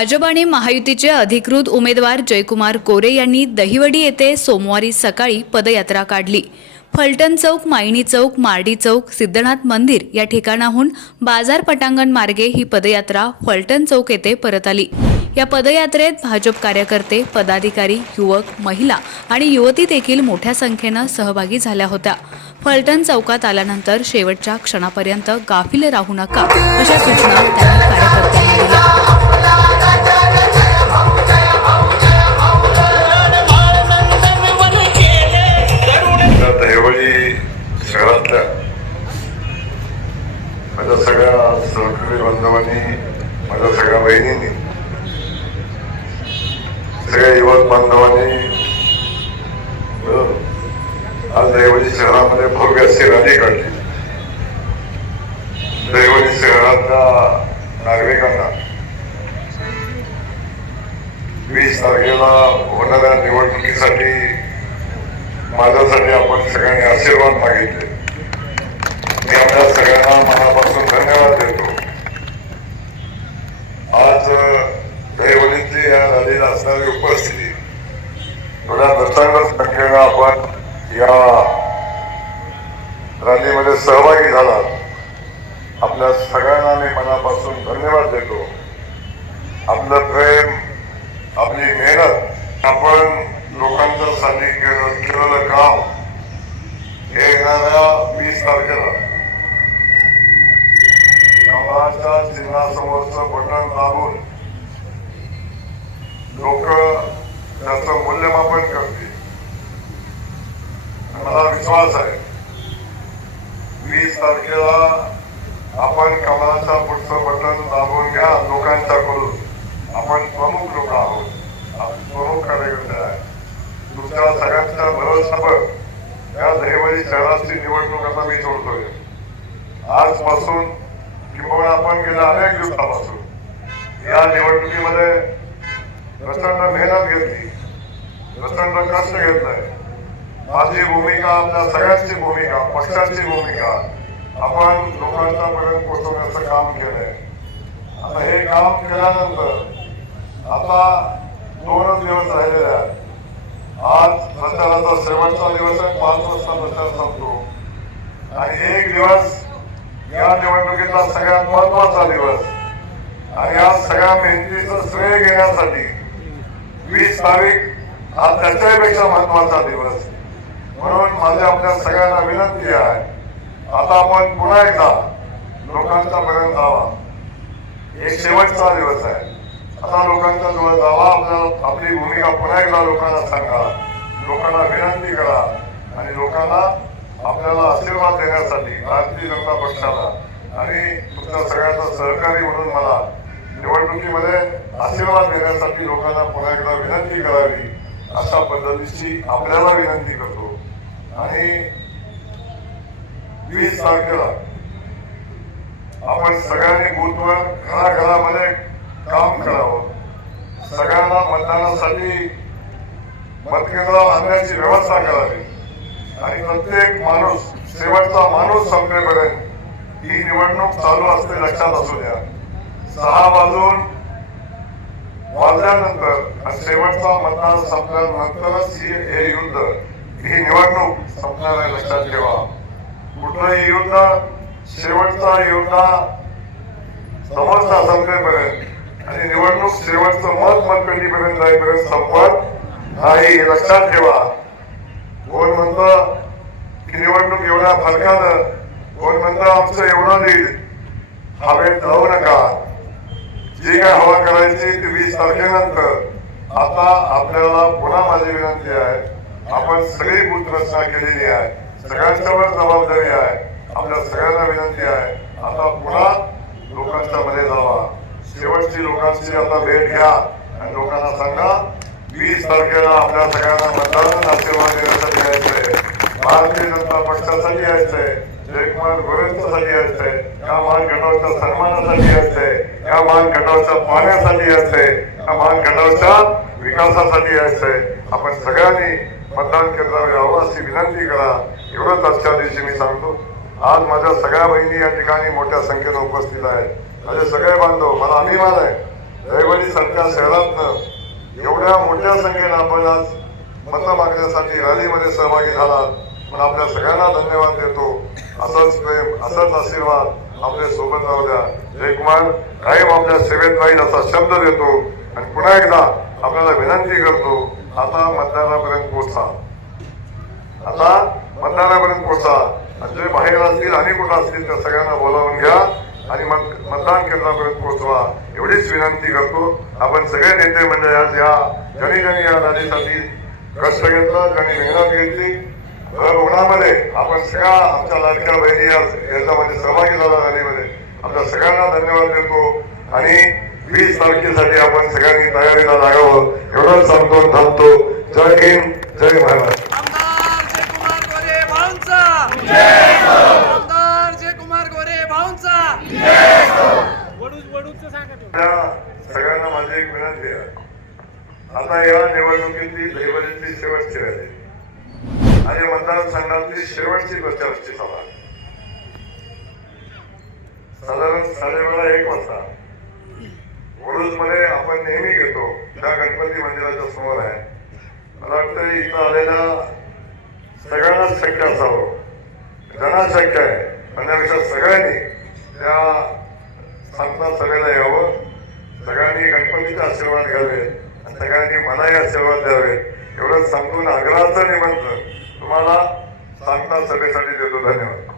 भाजप आणि महायुतीचे अधिकृत उमेदवार जयकुमार कोरे यांनी दहिवडी येथे सोमवारी सकाळी पदयात्रा काढली. फलटण चौक मायणी चौक मार्डी चौक सिद्धनाथ मंदिर या ठिकाणाहून बाजार पटांगण मार्गे ही पदयात्रा फलटण चौक येथे परत आली. या पदयात्रेत भाजप कार्यकर्ते पदाधिकारी युवक महिला आणि युवती देखील मोठ्या संख्येनं सहभागी झाल्या होत्या. फलटण चौकात आल्यानंतर शेवटच्या क्षणापर्यंत गाफील राहू नका अशा सूचना त्यांनी कार्यकर्ते माझ्या सगळ्या सहकारी बांधवांनी माझ्या सगळ्या बहिणींनी सगळ्या युवक बांधवांनी आज दैवळी शहरामध्ये भव्य अशी रॅली काढली. दैवळी शहरातल्या नागरिकांना वीस तारखेला होणाऱ्या निवडणुकीसाठी माझ्यासाठी आपण सगळ्यांनी आशीर्वाद मागितले मी आपल्या सगळ्यांना मनापासून धन्यवाद देतो आज दैवलीतली या रॅलीला असणारी उपस्थिती थोड्या दशांश संख्येनं आपण या रॅलीमध्ये सहभागी झालात. आपल्या सगळ्यांना मी मनापासून धन्यवाद देतो. आपलं प्रेम आपली मेहनत आपण लोकांच्यासाठी केलं केलेलं काम हे येणाऱ्या वीस तारखेला. कमळाच्या चिन्हासमोरचं बटन दाबून लोक त्याचं मूल्यमापन करतील. मला विश्वास आहे. वीस तारखेला आपण कमळाच्या पुढचं बटन दाबून घ्या लोकांच्याकडून. आपण प्रमुख लोक आहोत. आपण प्रमुख कार्यकर्ते आहे तुमच्या सगळ्यांच्या भरोसावर या दहिवळी शहराची निवडणूक आता मी सोडतोय. आजपासून किंवा आपण गेल्या अनेक दिवसापासून या निवडणुकीमध्ये प्रचंड मेहनत घेतली. प्रचंड कष्ट घेतलाय. माझी भूमिका आपल्या सगळ्यांची भूमिका पक्षाची भूमिका. आपण लोकांच्या पर्यंत पोहोचवण्याचं काम केलंय. आता हे काम केल्यानंतर आता दोनच दिवस राहिलेले आहेत. आज प्रचाराचा शेवटचा दिवस आहे पाच वाजता प्रचार संपतो. आणि एक दिवस या निवडणुकीचा सगळ्यात महत्त्वाचा दिवस आणि या सगळ्या मेहनतीचं श्रेय घेण्यासाठी वीस तारीख हा त्याच्यापेक्षा महत्त्वाचा दिवस. म्हणून माझी आपल्या सगळ्यांना विनंती आहे. आता आपण पुन्हा एकदा लोकांच्या पर्यंत जावा. एक शेवटचा दिवस आहे. आता लोकांच्या जवळ जावा. आपल्याला आपली भूमिका पुन्हा एकदा लोकांना सांगा. लोकांना विनंती करा. आणि लोकांना आपल्याला आशीर्वाद देण्यासाठी भारतीय जनता पक्षाला आणि तुमच्या सगळ्यांचा सहकारी म्हणून मला निवडणुकीमध्ये आशीर्वाद देण्यासाठी लोकांना पुन्हा एकदा विनंती करावी. अशा पद्धतीची आपल्याला विनंती करतो. आणि वीस तारखेला आपण सगळ्यांनी बूथवर घराघरामध्ये काम करावं. सगळ्यांना मतदानासाठी मतकेंद्र आणण्याची व्यवस्था करावी. आणि प्रत्येक माणूस शेवटचा माणूस संपेपर्यंत ही निवडणूक चालू असते लक्षात असू द्या. सहा वाजून वाजल्यानंतर आणि शेवटचा मतदान संपल्यानंतरच ही हे युद्ध ही निवडणूक संपणार लक्षात ठेवा. कुठलंही युद्ध शेवटचा युद्ध समजता संपेपर्यंत आणि निवडणूक शेवटचं मत मतपेटीपर्यंत जाईपर्यंत संपत नाही हे लक्षात ठेवा. कोण म्हणतं की निवडणूक एवढ्या फरकानं कोण म्हणतं आमचं एवढं लीड हवेत जाऊ नका. जी काय हवा करायची ती वीस तारखेनंतर. आता आपल्याला पुन्हा माझी विनंती आहे आपण सगळी बूथ रचना केलेली आहे. सगळ्यांच्यावर जबाबदारी आहे. आपल्या सगळ्यांना विनंती आहे. आता पुन्हा लोकांच्या मध्ये जावा. शेवटची लोकांची आता भेट घ्या. आणि लोकांना सांगा वीस तारखेला आपल्या सगळ्यांना मतदान आशीर्वाद देण्यासाठी यायचंय. भारतीय जनता पक्षासाठी यायचंय. जयकुमार गोरेंच्यासाठी यायचंय. या मान घटावच्या सन्मानासाठी यायचंय. या महान घटावच्या पाहण्यासाठी यायचंय. या महान घटावच्या विकासासाठी यायचंय. आपण सगळ्यांनी मतदान केंद्रावर यावं अशी विनंती करा. एवढंच आजच्या दिवशी मी सांगतो. आज माझ्या सगळ्या बहिणी या ठिकाणी मोठ्या संख्येनं उपस्थित आहेत. माझे सगळे बांधव मला अभिमान आहे. दैवणी सारख्या शहरातनं एवढ्या मोठ्या संख्येनं आपण आज मतं मागण्यासाठी रॅलीमध्ये सहभागी झाला पण आपल्या सगळ्यांना धन्यवाद देतो. असंच प्रेम असंच आशीर्वाद आपल्यासोबत राहू द्या. जयकुमार कायम आपल्या सेवेत राहील असा शब्द देतो. आणि पुन्हा एकदा आपल्याला विनंती करतो आता मतदानापर्यंत पोहोचला. आता मतदानापर्यंत पोहोचला. आणि जे बाहेर असतील आणि कुठं असतील त्या सगळ्यांना बोलावून घ्या आणि मत मतदान केंद्रापर्यंत पोहोचवा. एवढीच विनंती करतो. आपण सगळे नेते मंडळी आज या ज्यांनी ज्यांनी या नदीसाठी कष्ट घेतला ज्यांनी मेहनत घेतली. उन्हामध्ये आपण सगळ्या आमच्या लाडक्या बहिणी याच्यामध्ये सहभागी झाला रॅलीमध्ये आमच्या सगळ्यांना धन्यवाद देतो. आणि वीस तारखेसाठी आपण सगळ्यांनी तयारीला लागावं एवढंच सांगतो थांबतो. जय हिंद जय महाराष्ट्र आमदार जयकुमार गोरे भाऊंचा. आमदार जयकुमार गोरे भाऊंचा. त्या सगळ्यांना माझी एक विनंती आहे. आता या निवडणुकीतली दहिवलीतली शेवटची रॅली आणि मतदारसंघातली शेवटची प्रचाराची सभा. साधारण साडेबारा एक वाजता. म्हणून मध्ये आपण नेहमी घेतो. त्या गणपती मंदिराच्या समोर आहे. मला वाटतं इथं आलेल्या सगळ्यांनाच शक्य असावं. ज्यांना शक्य आहे पण सगळ्यांनी त्या सांगता सभेला यावं. सगळ्यांनी गणपतीचे आशीर्वाद घ्यावे आणि सगळ्यांनी मलाही आशीर्वाद द्यावे. एवढंच सांगून आग्रहाचं निमंत्रण तुम्हाला सांगता सभेसाठी देतो. धन्यवाद.